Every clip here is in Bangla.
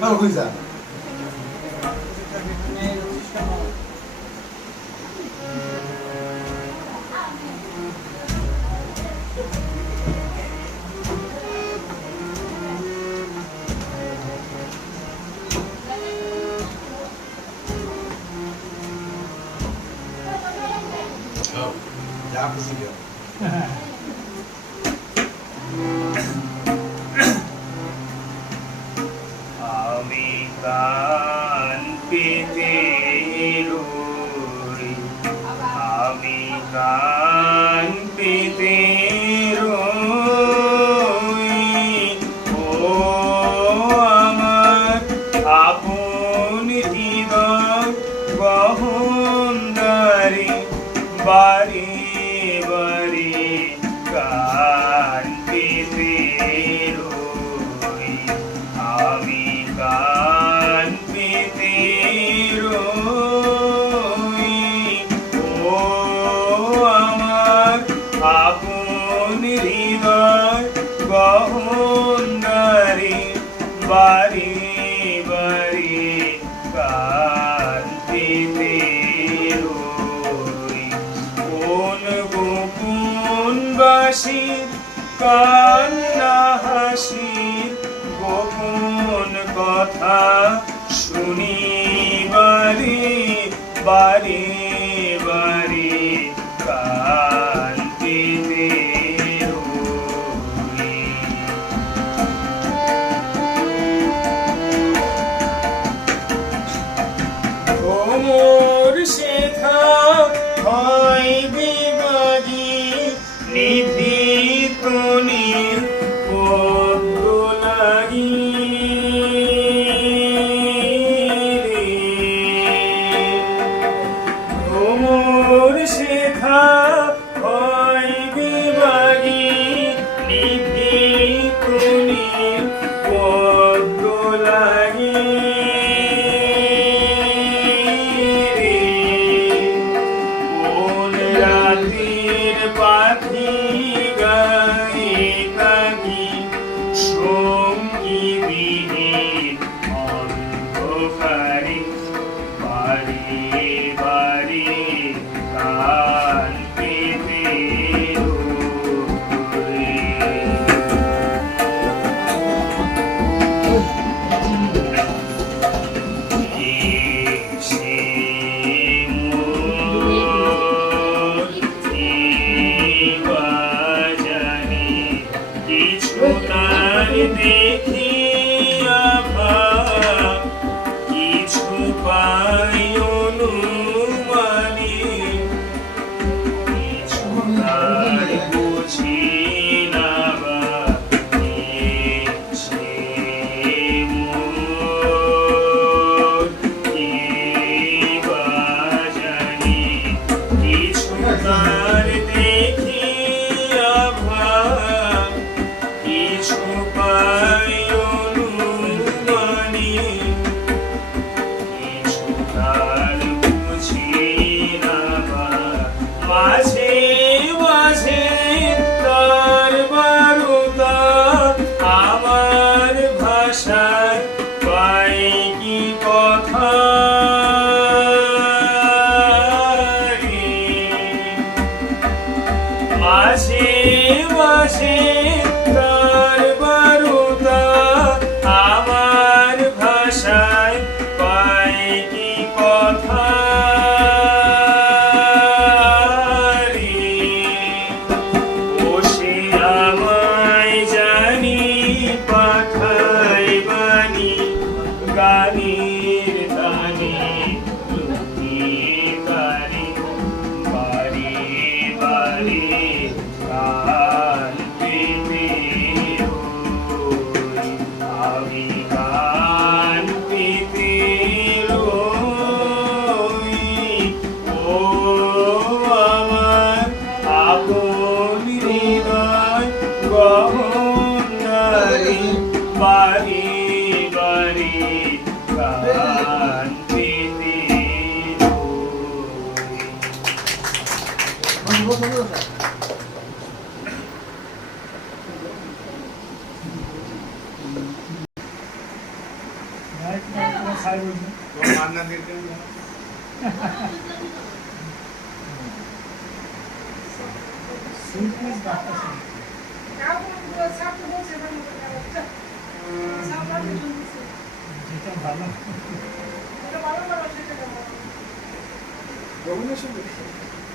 ভালো কইছা যা খুশি দিও আমি গান পেতে রই, আমি গান পেতে রই, ও আমার আপন হৃদয় গহনদারি বারে বারে গান পেতে রই, আমি গান পেতে রই, ও আমার আপন হৃদয় গহনদারি বারে বারে গান পেতে রই, কোন গোপন বাসির কান্না হাসির গোপন কথা শুনি বারে বারে বারে গান পেতে রই। ওমর শেখা হয় বিবাগী নিভৃত নীল পদ্ম লাগি রে। ওমর শেখা হয় বিবাগী নিভৃত নীল পদ্ম লাগি রে। কোন রাতের পাখি গায়ে থাকি সঙ্গী বিহীন অন্ধকারে বারে বারে গান পেতে রই। এসে মোর বাজানে কিছু তার দেখিয়া ভাব, কিছু পাই অনুমানে, কিছু তার বুঝি না বা। এসে মোর বাজানে কিছু তার দেখিয়া ভাব, কিছু পাই অনুমানে, কিছু তার বুঝি না বা। মাঝে মাঝে তার বারুদা আমার ভাষায় পাই কি কথা রে। মাঝে মাঝে তার বারুদা আমার ভাষায় পাই কি কথা রে। ও সে আমায় জানি পাঠায় বাণী গানের দানে লুকিয়ে গানে বারে বারে গান পেতে রই, আমি গান পেতে রই, ও আমার আপন হৃদয় গহনদারি বারে বারে গান পেতে রই। রান্না দিতে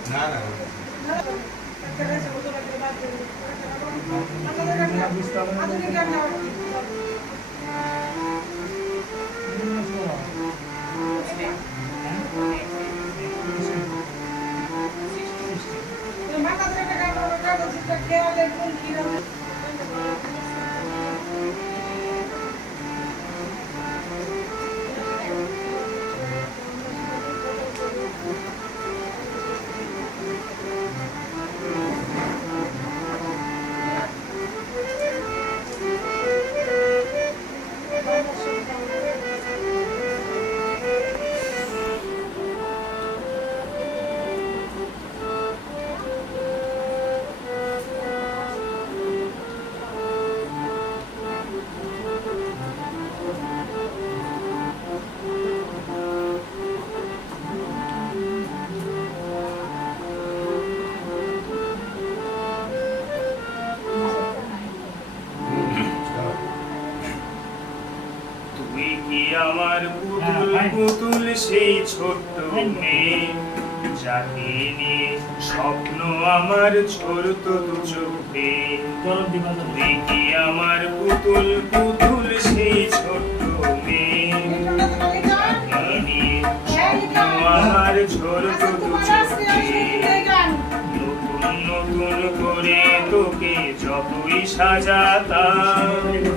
না না তুই কি আমার পুতুল পুতুল সেই ছোট্ট মেয়ে যাকে নিয়ে স্বপ্ন আমার ছোট দু চোখে তুই কি আমার পুতুল পুতুল সেই ছোট্ট মেয়ে যাকে নিয়ে স্বপ্ন আমার ছোট দু চোখে নতুন নতুন করে তোকে যতই সাজাতাম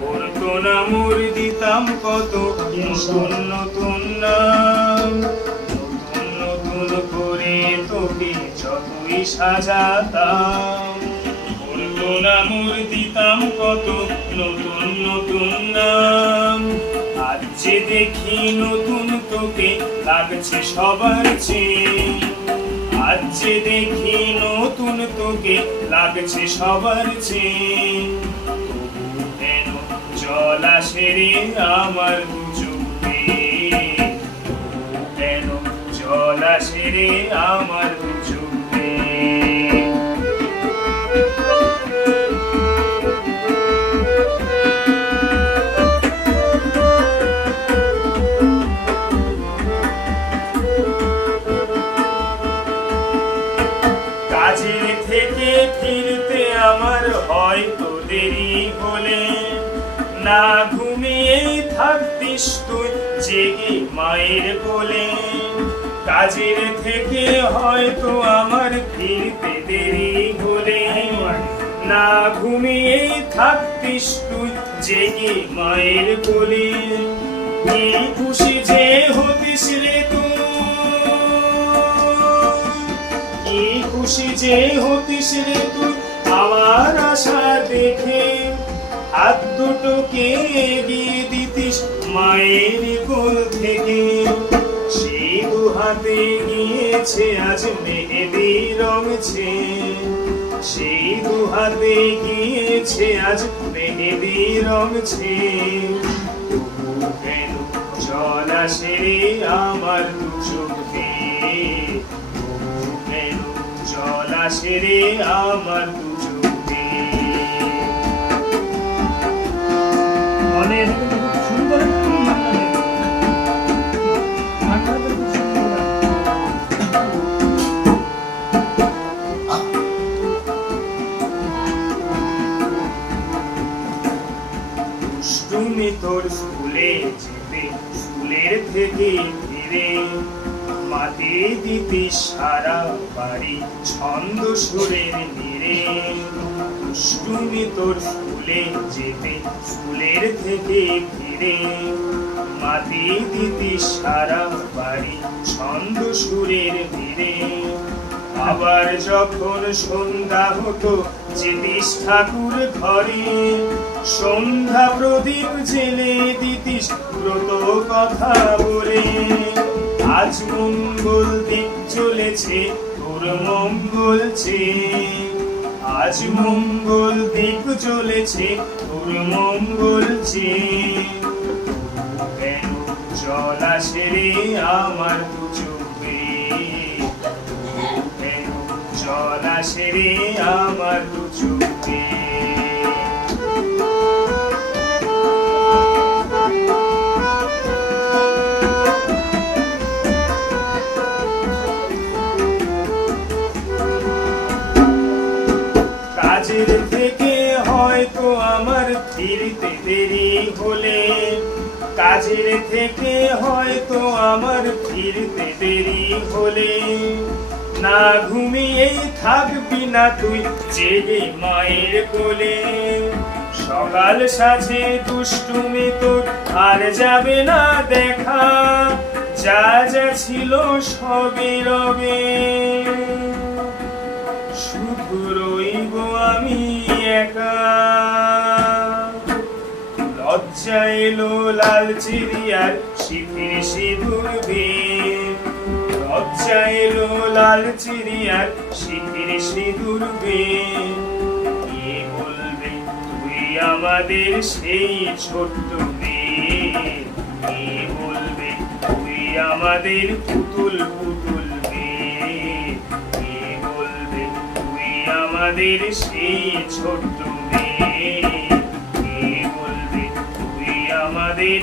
পড়তো না মোর দিতাম কত নতুন নতুন নাম নতুন নতুন করে তোকে যতই সাজাতাম পড়তো না মোর দিতাম কত নতুন নতুন নাম আজ যে দেখি নতুন তোকে লাগছে সবার চেয়ে আজ যে দেখি নতুন তোকে লাগছে সবার চেয়ে তবু কেন জল আসে রে আমার দু চোখে তবু কেন জল আসে রে আমার দু চোখে কাজের থেকে ফিরতে আমার হয়তো দেরি হলে না ঘুমিয়ে থাকতিস তুই জেগে মায়ের কোলে কাজের থেকে হয়তো আমার ফিরতে দেরি হলে না ঘুমিয়ে থাকতিস তুই জেগে মায়ের কোলে কি খুশি যে হতিস রে তুই কি খুশি যে হতিস রে তুই আমার আশা দেখে হাত দুটোকে এগিয়ে দিতিস মায়ের কোল থেকে সেই দু হাতে গিয়েছে আজ মেহেদি রঙছে সেই দু হাতে গিয়েছে আজ মেহেদি রঙছে তবু কেন জল আসে রে আমার দু চোখে তবু কেন জল আসে রে আমার দু চোখে অনেক সুন্দর দুষ্টুমি তোর স্কুলে যেতে স্কুলের থেকে ফিরে মাতে দিতি সারা বাড়ি ছন্দ সুরের নিরে দুষ্টুমি তোর স্কুলে যেতে স্কুলের থেকে ফিরে মাতে দিতি সারা বাড়ি ছন্দ সুরের নিরে আবার যখন সন্ধ্যা হতো যেতিস ঠাকুর ঘরে সন্ধ্যা প্রদীপ জেলে দিতিস ব্রত কথা বলে আজ মঙ্গল দিক চলেছে তোর মঙ্গলছে আজ মঙ্গল দিক চলেছে তোর মঙ্গলছে কেন জল আসে রে আমার দু চোখে কেন জল আসে রে আমার দু চোখে কাজের থেকে হয়তো আমার ফিরতে দেরি হলে কাজের থেকে হয়তো আমার ফিরতে দেরি হলে না ঘুমিয়েই থাকবি না তুই জেগে মায়ের কোলে সকাল সাজে দুষ্টুমি তোর আর যাবে না দেখা যা যা ছিল সবে রবে শুধু রইব আমি একা লজ্জা এলো লাল চিড়িয়ার শিথির সিঁদুর দিয়ে লজ্জা এলো লাল চিড়িয়ার শিথির সিঁদুর দিয়ে কে বলবে তুই আমাদের সেই ছোট্ট মেয়ে কে বলবে তুই আমাদের পুতুল পুতুল মেয়ে কে বলবে তুই আমাদের সেই ছোট্ট মেয়ে কে বলবে তুই আমাদের